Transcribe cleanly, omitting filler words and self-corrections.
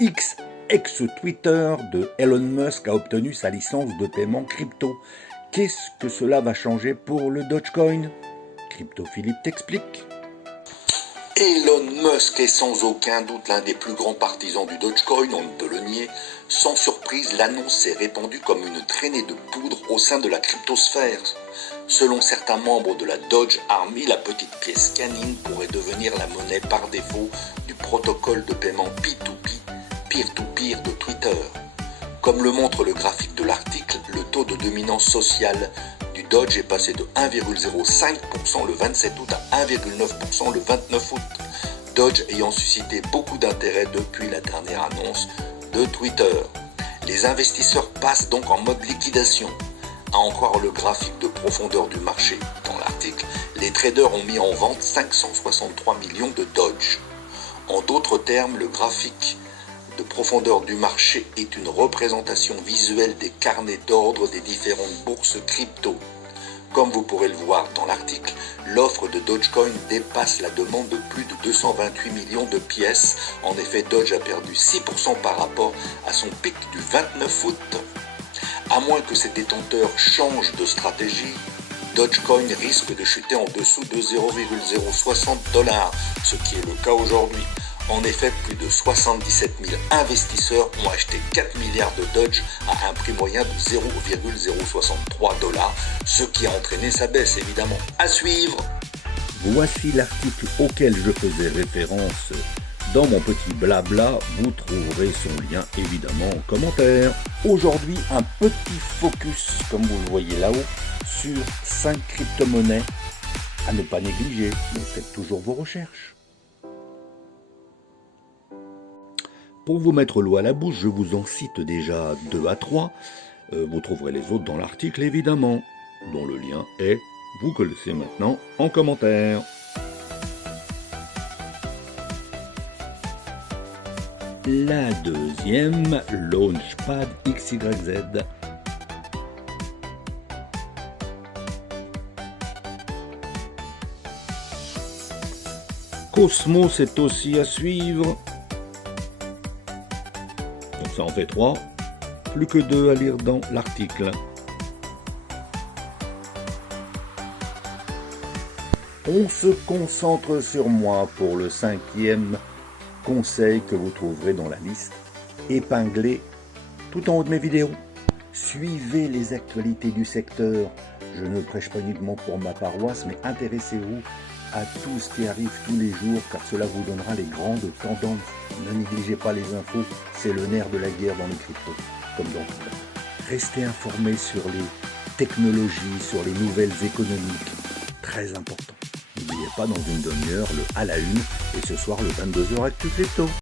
X, ex-Twitter de Elon Musk, a obtenu sa licence de paiement crypto. Qu'est-ce que cela va changer pour le Dogecoin? Crypto Philippe t'explique. Elon Musk est sans aucun doute l'un des plus grands partisans du Dogecoin, on ne peut le nier. Sans surprise, l'annonce s'est répandue comme une traînée de poudre au sein de la cryptosphère. Selon certains membres de la Doge Army, la petite pièce canine pourrait devenir la monnaie par défaut du protocole de paiement P2P, peer-to-peer de Twitter. Comme le montre le graphique de l'article, le taux de dominance sociale du Doge est passé de 1,05% le 27 août à 1,9% le 29 août. Doge ayant suscité beaucoup d'intérêt depuis la dernière annonce de Twitter. Les investisseurs passent donc en mode liquidation. À en croire le graphique de profondeur du marché dans l'article, les traders ont mis en vente 563 millions de Doge. En d'autres termes, le graphique de profondeur du marché est une représentation visuelle des carnets d'ordre des différentes bourses crypto. Comme vous pourrez le voir dans l'article, l'offre de Dogecoin dépasse la demande de plus de 228 millions de pièces. En effet, Doge a perdu 6% par rapport à son pic du 29 août. À moins que ses détenteurs changent de stratégie, Dogecoin risque de chuter en dessous de 0,060 $, ce qui est le cas aujourd'hui. En effet, plus de 77 000 investisseurs ont acheté 4 milliards de Doge à un prix moyen de 0,063 $, ce qui a entraîné sa baisse évidemment. À suivre. Voici l'article auquel je faisais référence dans mon petit blabla. Vous trouverez son lien évidemment en commentaire. Aujourd'hui, un petit focus, comme vous le voyez là-haut, sur 5 crypto-monnaies à ne pas négliger, mais faites toujours vos recherches. Pour vous mettre l'eau à la bouche, je vous en cite déjà 2 à 3. Vous trouverez les autres dans l'article évidemment, dont le lien est, vous connaissez maintenant, en commentaire. La deuxième, Launchpad XYZ. Cosmos est aussi à suivre. Donc ça en fait 3. Plus que 2 à lire dans l'article. On se concentre sur moi pour le 5e conseil que vous trouverez dans la liste, épinglé tout en haut de mes vidéos. Suivez les actualités du secteur. Je ne prêche pas uniquement pour ma paroisse, mais intéressez-vous à tout ce qui arrive tous les jours, car cela vous donnera les grandes tendances. Ne négligez pas les infos, c'est le nerf de la guerre dans les cryptos, comme dans tout. Restez informés sur les technologies, sur les nouvelles économiques, très important. N'oubliez pas dans une demi-heure le à la une et ce soir le 22h Actu Crypto.